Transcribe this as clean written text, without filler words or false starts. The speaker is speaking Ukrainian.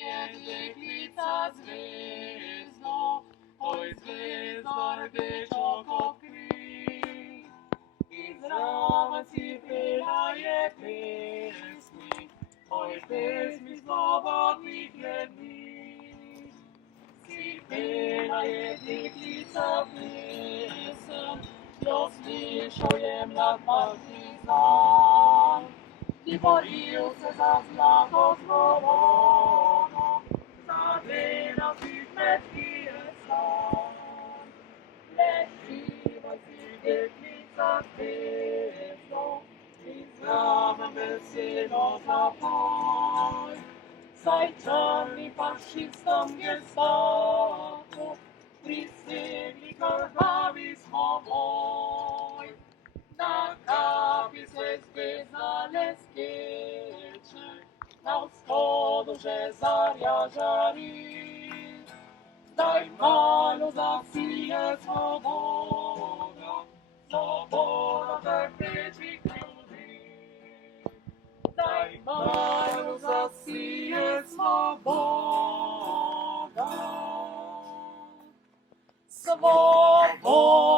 Єдиниця звізно, ой, звізно, рдичок окрій, і зрава сіпиляє письмі, ой, письмі свободних єдиниць. Сіпиляє єдиниця писем, розмішуєм над партизан, і борівся за злато свободу, за вина підметки сам. Летіва сідетниця письмо, і зрава безсильно запой, зайчарний фашистам гестапо, присягли кроваві свобой. На капі звезди залескиче, на всход уже заря жарить. Дай малю засіє свобода, свобода терпичих людей. Дай малю засіє свобода, свобода.